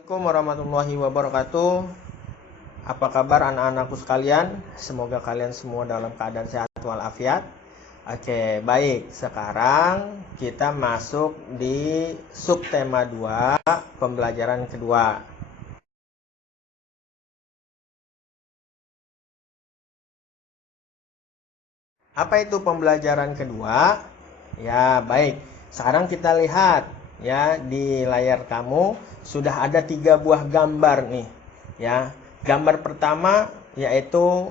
Assalamualaikum warahmatullahi wabarakatuh. Apa kabar anak-anakku sekalian? Semoga kalian semua dalam keadaan sehat walafiat. Oke, baik. Sekarang kita masuk di subtema 2, pembelajaran kedua. Apa itu pembelajaran kedua? Ya, baik. Sekarang kita lihat ya di layar kamu sudah ada 3 buah gambar nih. Ya, gambar pertama yaitu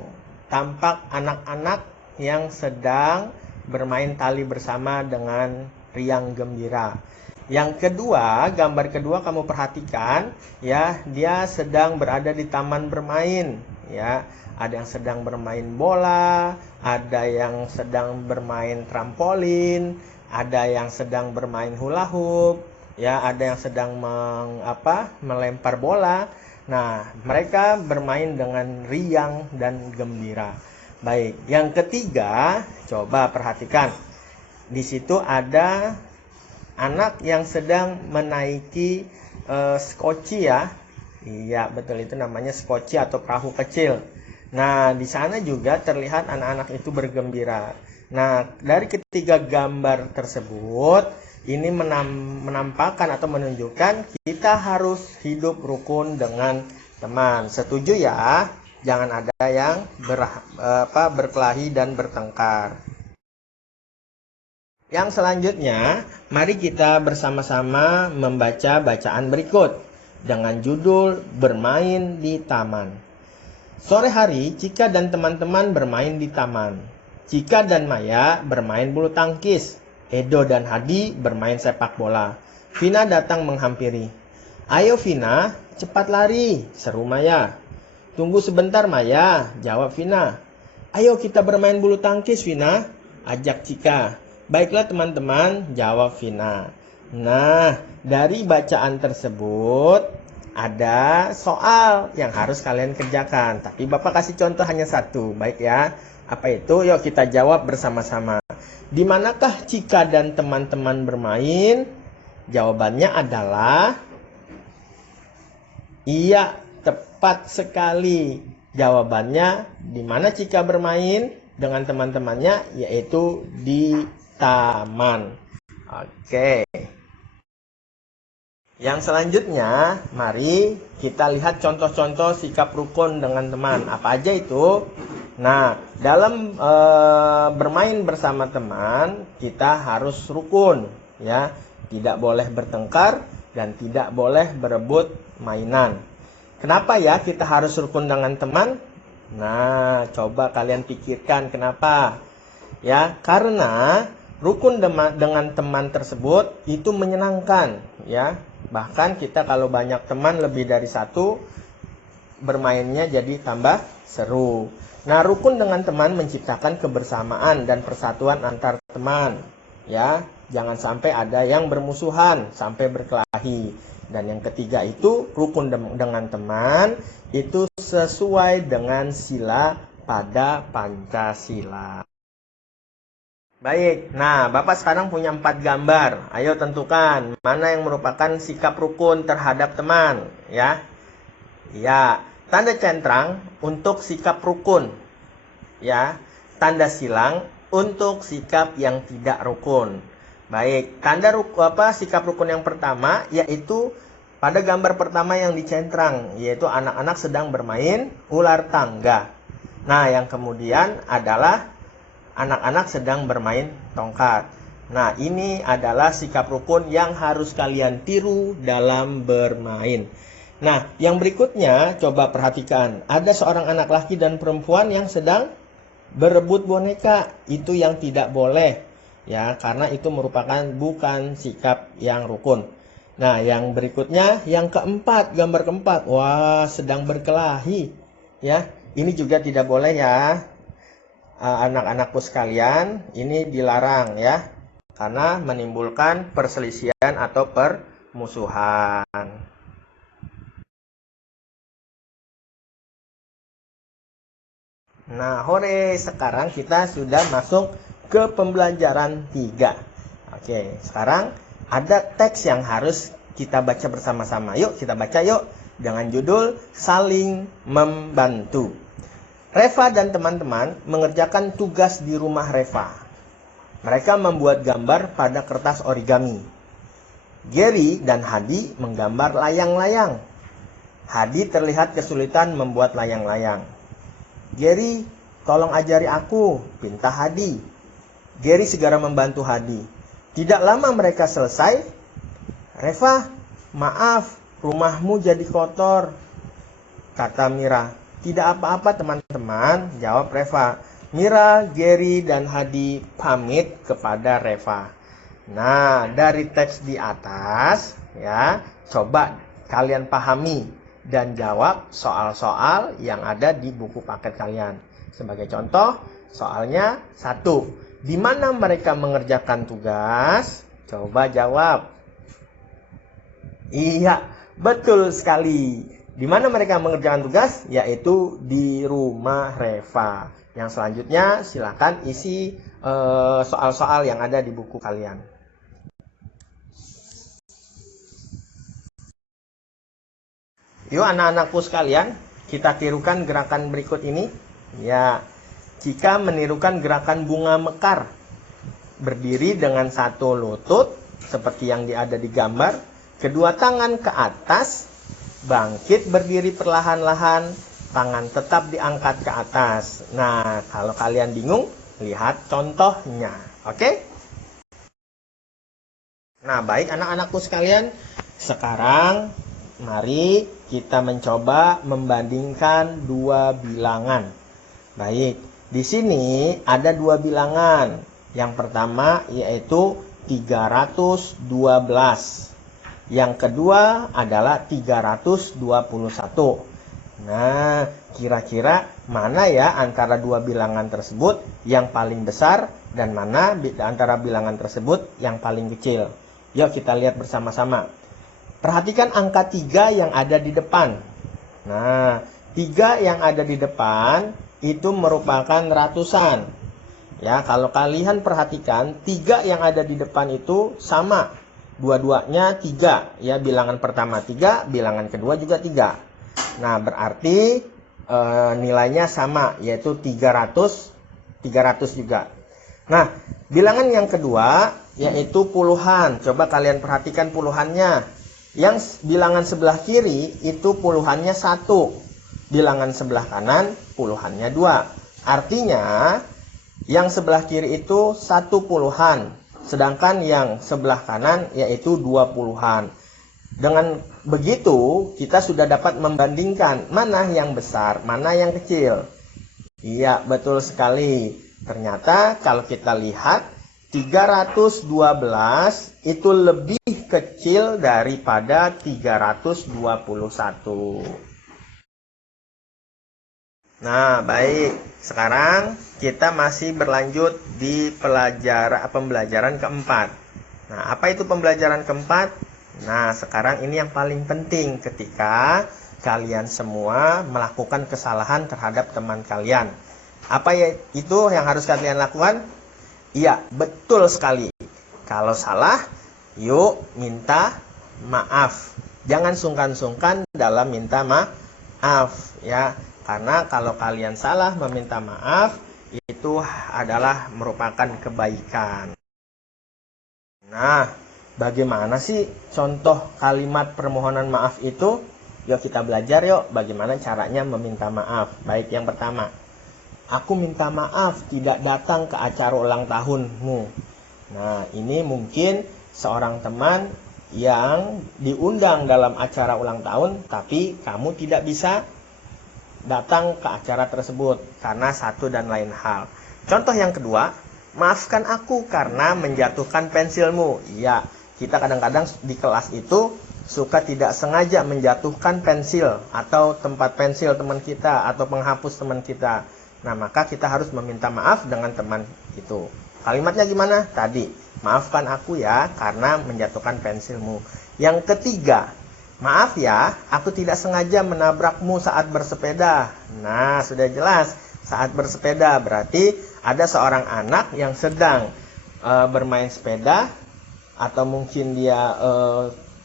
tampak anak-anak yang sedang bermain tali bersama dengan riang gembira. Yang kedua, gambar kedua kamu perhatikan ya, dia sedang berada di taman bermain ya. Ada yang sedang bermain bola, ada yang sedang bermain trampolin, ada yang sedang bermain hula hoop, ya, ada yang sedang melempar bola. Nah, mereka bermain dengan riang dan gembira. Baik, yang ketiga, coba perhatikan. Di situ ada anak yang sedang menaiki skoci ya. Iya, betul, itu namanya skoci atau perahu kecil. Nah, di sana juga terlihat anak-anak itu bergembira. Nah, dari ketiga gambar tersebut, ini menampakkan atau menunjukkan kita harus hidup rukun dengan teman. Setuju ya? Jangan ada yang berkelahi dan bertengkar. Yang selanjutnya, mari kita bersama-sama membaca bacaan berikut dengan judul Bermain di Taman. Sore hari, Cika dan teman-teman bermain di taman. Cika dan Maya bermain bulu tangkis. Edo dan Hadi bermain sepak bola. Vina datang menghampiri. Ayo Vina, cepat lari, seru Maya. Tunggu sebentar Maya, jawab Vina. Ayo kita bermain bulu tangkis Vina, ajak Cika. Baiklah teman-teman, jawab Vina. Nah, dari bacaan tersebut ada soal yang harus kalian kerjakan. Tapi Bapak kasih contoh hanya satu. Baik ya. Apa itu? Yuk kita jawab bersama-sama. Di manakah Cika dan teman-teman bermain? Jawabannya adalah iya, tepat sekali. Jawabannya di mana Cika bermain dengan teman-temannya, yaitu di taman. Oke. Yang selanjutnya, mari kita lihat contoh-contoh sikap rukun dengan teman. Apa aja itu? Nah, dalam bermain bersama teman, kita harus rukun, ya. Tidak boleh bertengkar dan tidak boleh berebut mainan. Kenapa ya kita harus rukun dengan teman? Nah, coba kalian pikirkan kenapa. Ya, karena rukun dengan teman tersebut itu menyenangkan, ya. Bahkan kita kalau banyak teman lebih dari satu, bermainnya jadi tambah seru. Nah, rukun dengan teman menciptakan kebersamaan dan persatuan antar teman, ya. Jangan sampai ada yang bermusuhan sampai berkelahi. Dan yang ketiga itu, rukun dengan teman itu sesuai dengan sila pada Pancasila. Baik, nah Bapak sekarang punya 4 gambar. Ayo tentukan mana yang merupakan sikap rukun terhadap teman, ya. Ya, tanda centang untuk sikap rukun, ya. Tanda silang untuk sikap yang tidak rukun. Baik, tanda sikap rukun yang pertama yaitu pada gambar pertama yang dicentrang, yaitu anak-anak sedang bermain ular tangga. Nah, yang kemudian adalah anak-anak sedang bermain tongkat. Nah, ini adalah sikap rukun yang harus kalian tiru dalam bermain. Nah, yang berikutnya coba perhatikan. Ada seorang anak laki dan perempuan yang sedang berebut boneka. Itu yang tidak boleh, ya, karena itu merupakan bukan sikap yang rukun. Nah, yang berikutnya, yang keempat, gambar keempat. Wah, sedang berkelahi, ya. Ini juga tidak boleh ya. Anak-anakku sekalian, ini dilarang ya, karena menimbulkan perselisihan atau permusuhan. Nah, hore, sekarang kita sudah masuk ke pembelajaran 3. Oke, sekarang ada teks yang harus kita baca bersama-sama. Yuk, kita baca yuk. Dengan judul Saling Membantu. Reva dan teman-teman mengerjakan tugas di rumah Reva. Mereka membuat gambar pada kertas origami. Gary dan Hadi menggambar layang-layang. Hadi terlihat kesulitan membuat layang-layang. Gary, tolong ajari aku, pinta Hadi. Gary segera membantu Hadi. Tidak lama mereka selesai. Reva, maaf, rumahmu jadi kotor, kata Mira. Tidak apa-apa teman-teman, jawab Reva. Mira, Gary, dan Hadi pamit kepada Reva. Nah, dari teks di atas, ya, coba kalian pahami dan jawab soal-soal yang ada di buku paket kalian. Sebagai contoh, soalnya 1. Di mana mereka mengerjakan tugas? Coba jawab. Iya, betul sekali. Di mana mereka mengerjakan tugas? Yaitu di rumah Reva. Yang selanjutnya silakan isi soal-soal yang ada di buku kalian. Yuk anak-anakku sekalian, kita tirukan gerakan berikut ini. Ya, jika menirukan gerakan bunga mekar, berdiri dengan satu lutut seperti yang ada di gambar, kedua tangan ke atas, bangkit berdiri perlahan-lahan, tangan tetap diangkat ke atas. Nah, kalau kalian bingung, lihat contohnya. Oke? Nah, baik anak-anakku sekalian, sekarang mari kita mencoba membandingkan dua bilangan. Baik, di sini ada dua bilangan. Yang pertama yaitu 312. Yang kedua adalah 321. Nah, kira-kira mana ya antara dua bilangan tersebut yang paling besar dan mana antara bilangan tersebut yang paling kecil? Yuk kita lihat bersama-sama. Perhatikan angka 3 yang ada di depan. Nah, 3 yang ada di depan itu merupakan ratusan. Ya, kalau kalian perhatikan 3 yang ada di depan itu sama. Dua-duanya 3. Ya, bilangan pertama 3, bilangan kedua juga 3. Nah, berarti nilainya sama, yaitu 300 juga. Nah, bilangan yang kedua yaitu puluhan. Coba kalian perhatikan puluhannya. Yang bilangan sebelah kiri itu puluhannya 1. Bilangan sebelah kanan puluhannya 2. Artinya yang sebelah kiri itu 1 puluhan. Sedangkan yang sebelah kanan yaitu 2 puluhan. Dengan begitu kita sudah dapat membandingkan mana yang besar, mana yang kecil. Iya, betul sekali. Ternyata kalau kita lihat 312 itu lebih kecil daripada 321. Nah, baik. Sekarang kita masih berlanjut di pembelajaran keempat. Nah, apa itu pembelajaran keempat? Nah, sekarang ini yang paling penting ketika kalian semua melakukan kesalahan terhadap teman kalian. Apa ya itu yang harus kalian lakukan? Iya, betul sekali. Kalau salah, yuk minta maaf. Jangan sungkan-sungkan dalam minta maaf ya. Karena kalau kalian salah meminta maaf, itu adalah merupakan kebaikan. Nah, bagaimana sih contoh kalimat permohonan maaf itu? Yuk kita belajar yuk bagaimana caranya meminta maaf. Baik, yang pertama. Aku minta maaf tidak datang ke acara ulang tahunmu. Nah, ini mungkin seorang teman yang diundang dalam acara ulang tahun, tapi kamu tidak bisa datang ke acara tersebut karena satu dan lain hal. Contoh yang kedua, maafkan aku karena menjatuhkan pensilmu. Iya, kita kadang-kadang di kelas itu suka tidak sengaja menjatuhkan pensil atau tempat pensil teman kita atau penghapus teman kita. Nah, maka kita harus meminta maaf dengan teman itu. Kalimatnya gimana? Tadi, maafkan aku ya karena menjatuhkan pensilmu. Yang ketiga, maaf ya, aku tidak sengaja menabrakmu saat bersepeda. Nah, sudah jelas. Saat bersepeda berarti ada seorang anak yang sedang bermain sepeda. Atau mungkin dia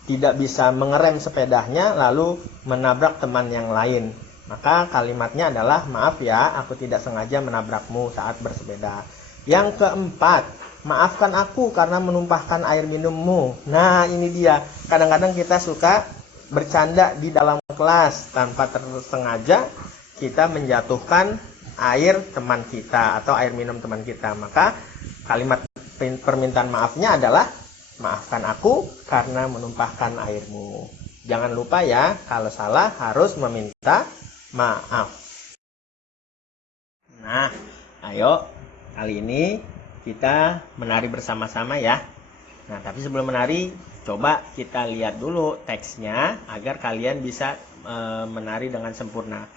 tidak bisa mengerem sepedanya lalu menabrak teman yang lain. Maka kalimatnya adalah, maaf ya, aku tidak sengaja menabrakmu saat bersepeda. Yang keempat, maafkan aku karena menumpahkan air minummu. Nah, ini dia. Kadang-kadang kita suka bercanda di dalam kelas tanpa tersengaja kita menjatuhkan air teman kita atau air minum teman kita. Maka kalimat permintaan maafnya adalah, maafkan aku karena menumpahkan airmu. Jangan lupa ya, kalau salah harus meminta maaf. Nah, ayo kali ini kita menari bersama-sama ya. Nah, tapi sebelum menari, coba kita lihat dulu teksnya agar kalian bisa menari dengan sempurna.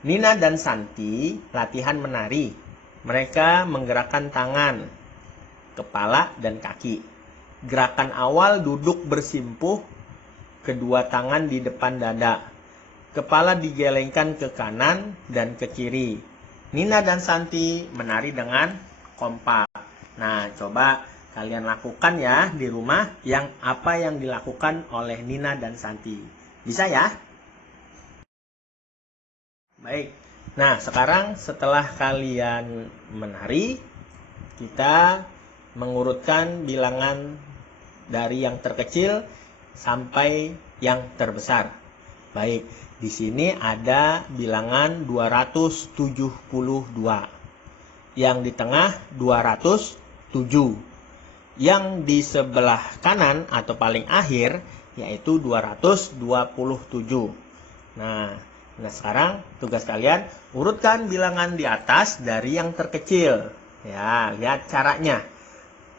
Nina dan Santi latihan menari. Mereka menggerakkan tangan, kepala, dan kaki. Gerakan awal duduk bersimpuh, kedua tangan di depan dada. Kepala digelengkan ke kanan dan ke kiri. Nina dan Santi menari dengan kompak. Nah, coba kalian lakukan ya di rumah apa yang dilakukan oleh Nina dan Santi. Bisa ya? Baik. Nah, sekarang setelah kalian menari, kita mengurutkan bilangan dari yang terkecil sampai yang terbesar. Baik, di sini ada bilangan 272. Yang di tengah 207. Yang di sebelah kanan atau paling akhir yaitu 227. Nah, sekarang tugas kalian urutkan bilangan di atas dari yang terkecil. Ya, lihat caranya.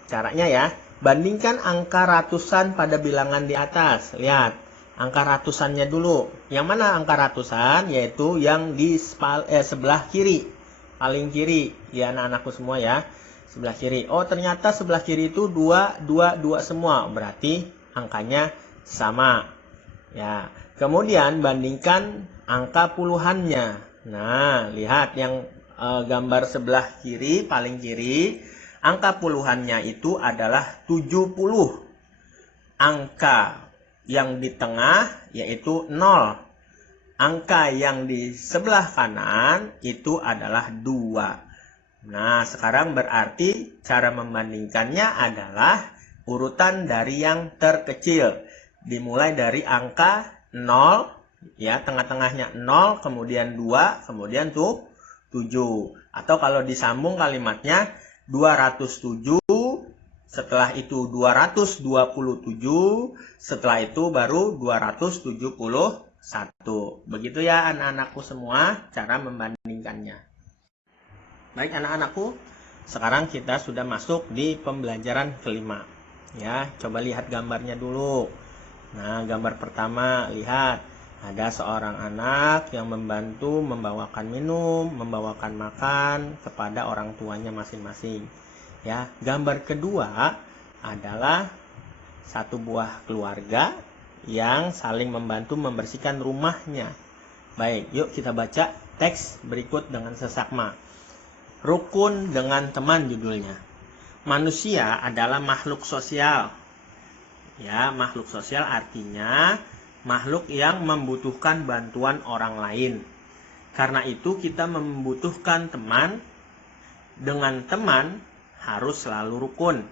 Caranya ya, bandingkan angka ratusan pada bilangan di atas. Lihat, angka ratusannya dulu. Yang mana angka ratusan? Yaitu yang di sebelah kiri. Paling kiri. Ya, anak-anakku semua ya. Sebelah kiri. Oh, ternyata sebelah kiri itu 2 semua. Berarti angkanya sama. Ya. Kemudian bandingkan angka puluhannya. Nah, lihat yang gambar sebelah kiri, paling kiri, angka puluhannya itu adalah 70. Angka yang di tengah yaitu 0. Angka yang di sebelah kanan itu adalah 2. Nah, sekarang berarti cara membandingkannya adalah urutan dari yang terkecil. Dimulai dari angka 0, ya, tengah-tengahnya 0, kemudian 2, kemudian 7. Atau kalau disambung kalimatnya 207, setelah itu 227, setelah itu baru 271. Begitu ya anak-anakku semua cara membandingkannya. Baik anak-anakku, sekarang kita sudah masuk di pembelajaran kelima. Ya, coba lihat gambarnya dulu. Nah, gambar pertama, lihat. Ada seorang anak yang membantu membawakan minum, membawakan makan kepada orang tuanya masing-masing. Ya, gambar kedua adalah satu buah keluarga yang saling membantu membersihkan rumahnya. Baik, yuk kita baca teks berikut dengan seksama. Rukun dengan teman judulnya. Manusia adalah makhluk sosial. Ya, makhluk sosial artinya makhluk yang membutuhkan bantuan orang lain. Karena itu kita membutuhkan teman. Dengan teman harus selalu rukun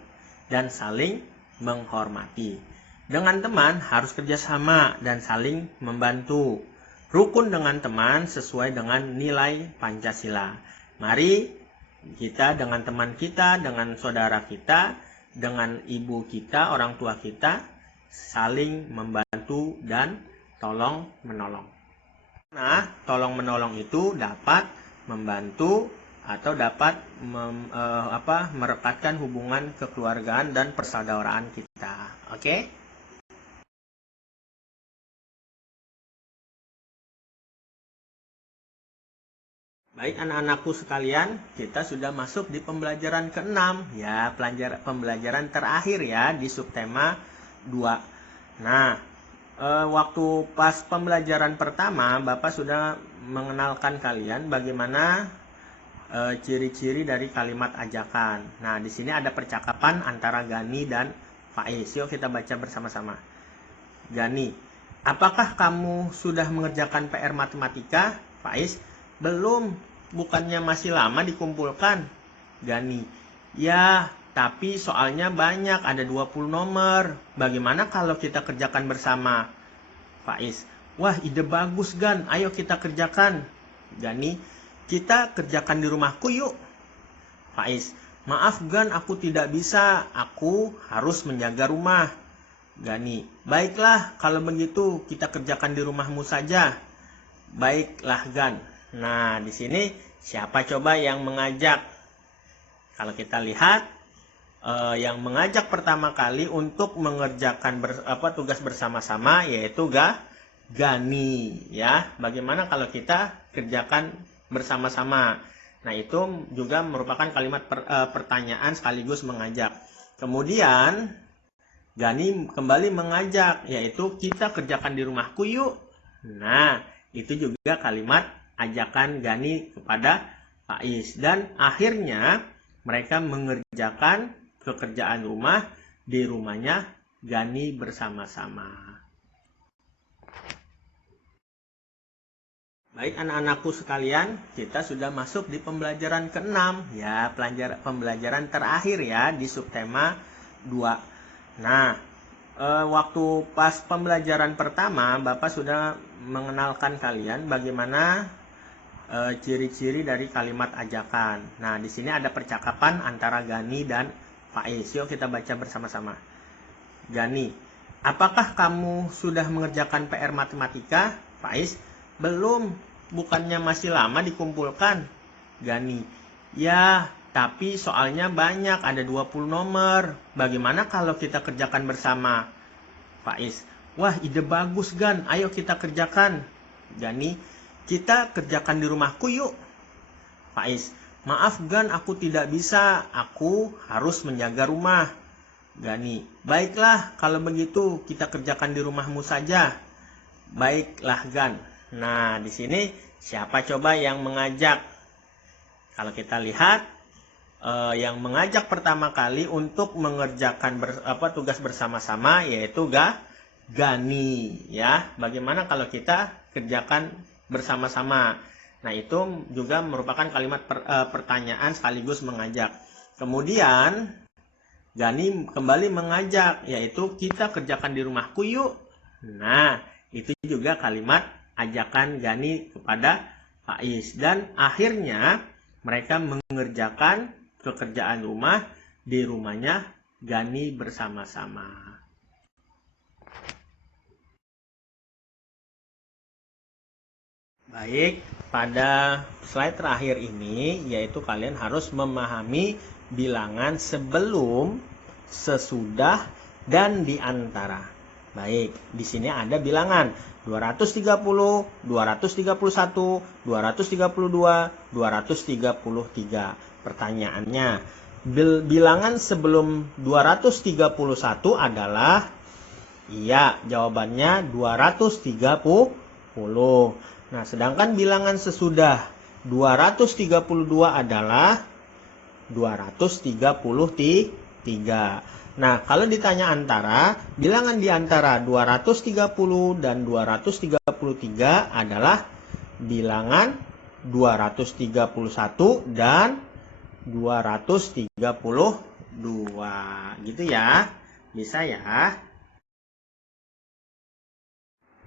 dan saling menghormati. Dengan teman harus kerjasama dan saling membantu. Rukun dengan teman sesuai dengan nilai Pancasila. Mari kita dengan teman kita, dengan saudara kita, dengan ibu kita, orang tua kita, saling membantu dan tolong menolong. Nah, tolong menolong itu dapat membantu atau dapat merekatkan hubungan kekeluargaan dan persaudaraan kita. Oke? Baik anak-anakku sekalian, kita sudah masuk di pembelajaran ke-6 ya, pembelajaran terakhir ya di subtema 2. Nah, waktu pas pembelajaran pertama, Bapak sudah mengenalkan kalian bagaimana ciri-ciri dari kalimat ajakan. Nah, di sini ada percakapan antara Gani dan Faiz. Yuk kita baca bersama-sama. Gani, apakah kamu sudah mengerjakan PR matematika? Faiz, belum. Bukannya masih lama dikumpulkan? Gani, ya, tapi soalnya banyak, ada 20 nomor. Bagaimana kalau kita kerjakan bersama? Faiz, wah ide bagus Gan, ayo kita kerjakan. Gani, kita kerjakan di rumahku yuk. Faiz, maaf Gan, aku tidak bisa, aku harus menjaga rumah. Gani, baiklah kalau begitu kita kerjakan di rumahmu saja. Baiklah Gan. Nah, di sini siapa coba yang mengajak? Kalau kita lihat, yang mengajak pertama kali untuk mengerjakan tugas bersama-sama yaitu Gani, ya. Bagaimana kalau kita kerjakan bersama-sama? Nah, itu juga merupakan kalimat pertanyaan sekaligus mengajak. Kemudian Gani kembali mengajak, yaitu kita kerjakan di rumahku yuk. Nah, itu juga kalimat ajakan Gani kepada Faiz. Dan akhirnya mereka mengerjakan pekerjaan rumah di rumahnya Gani bersama-sama. Baik anak-anakku sekalian, kita sudah masuk di pembelajaran ke-6 ya, pembelajaran terakhir ya di subtema 2. Nah, waktu pas pembelajaran pertama, Bapak sudah mengenalkan kalian bagaimana ciri-ciri dari kalimat ajakan. Nah, di sini ada percakapan antara Gani dan Faiz. Yuk kita baca bersama-sama. Gani, apakah kamu sudah mengerjakan PR matematika? Faiz, belum. Bukannya masih lama dikumpulkan? Gani, ya, tapi soalnya banyak, ada 20 nomor. Bagaimana kalau kita kerjakan bersama? Faiz, wah ide bagus Gan, ayo kita kerjakan. Gani, kita kerjakan di rumahku yuk. Faiz, maaf Gan, aku tidak bisa, aku harus menjaga rumah. Gani, baiklah kalau begitu kita kerjakan di rumahmu saja. Baiklah Gan. Nah, di sini siapa coba yang mengajak? Kalau kita lihat, yang mengajak pertama kali untuk mengerjakan tugas bersama-sama yaitu Gani, ya. Bagaimana kalau kita kerjakan bersama-sama? Nah, itu juga merupakan kalimat pertanyaan sekaligus mengajak. Kemudian Gani kembali mengajak, yaitu kita kerjakan di rumahku yuk. Nah, itu juga kalimat ajakan Gani kepada Faiz. Dan akhirnya mereka mengerjakan pekerjaan rumah di rumahnya Gani bersama-sama. Baik, pada slide terakhir ini yaitu kalian harus memahami bilangan sebelum, sesudah, dan di antara. Baik, di sini ada bilangan 230, 231, 232, 233. Pertanyaannya, bilangan sebelum 231 adalah, iya, jawabannya 230. Nah, sedangkan bilangan sesudah 232 adalah 233. Nah, kalau ditanya antara, bilangan di antara 230 dan 233 adalah bilangan 231 dan 232. Gitu ya. Bisa ya.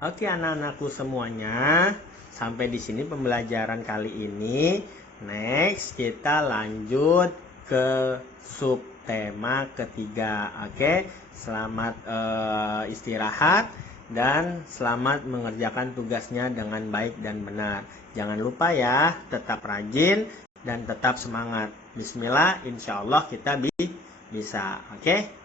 Oke anak-anakku semuanya, sampai di sini pembelajaran kali ini. Next kita lanjut ke subtema ketiga. Oke, selamat istirahat dan selamat mengerjakan tugasnya dengan baik dan benar. Jangan lupa ya, tetap rajin dan tetap semangat. Bismillah, insya Allah kita bisa. Oke.